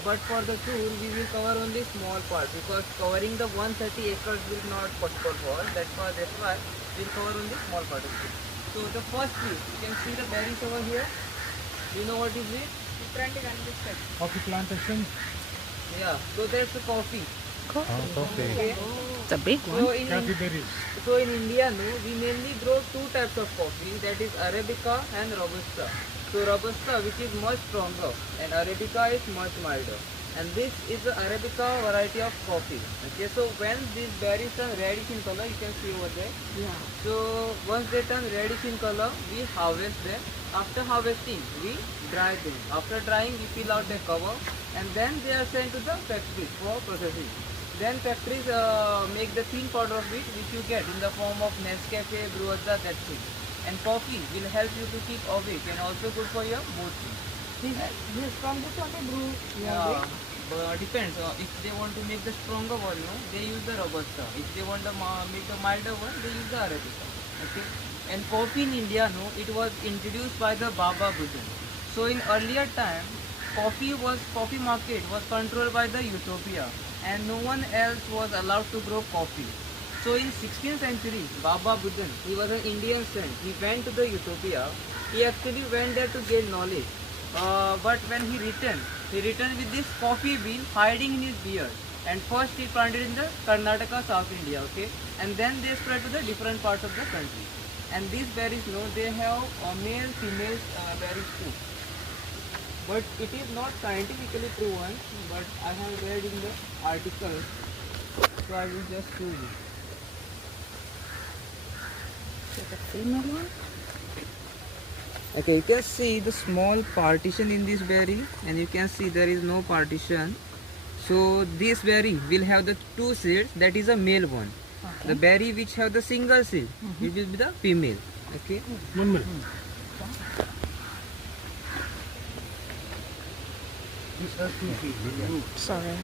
But for the tour, we will cover only small part because covering the 130 acres will not possible for us. That's why we'll cover only small part of it. So the first tree, you can see the berries over here. Do you know what is it? Coffee plantation. Yeah. So that's the coffee. Coffee. Okay. It's a big So one. in Coffee berries. So in India, no, we mainly grow two types of coffee, that is Arabica and Robusta. So Robusta, which is much stronger, and Arabica is much milder. And this is the Arabica variety of coffee. Okay, so when these berries turn reddish in color, you can see over there. Yeah. So once they turn reddish in color, we harvest them. After harvesting, we dry them. After drying, we peel out the cover, and then they are sent to the factory for processing. Then factories make the thin powder of it, which you get in the form of Nescafe, Brewazza, that thing. And coffee will help you to keep awake and also good for your mood. This from this one they brew. Yeah, but depends. If they want to make the stronger one, no, they use the Robusta. If they want to make the milder one, they use the Arabica. Okay. And coffee in India, no, it was introduced by the Baba Budan. So in earlier time, coffee market was controlled by the Utopia, and no one else was allowed to grow coffee. So in 16th century, Baba Budan, he was an Indian saint. He went to the Utopia. He actually went there to gain knowledge. But when he returned with this coffee bean hiding in his beard. And first he planted in the Karnataka, South India, okay? And then they spread to the different parts of the country. And these berries, no, they have male, female berries too. But it is not scientifically proven, but I have read in the article, so I will just show you. The female one. Okay, you can see the small partition in this berry, and you can see there is no partition. So this berry will have the two seeds, that is a male one. Okay. The berry which have the single seed, it will be the female. Okay. 1 minute. This has 2 seeds. Sorry.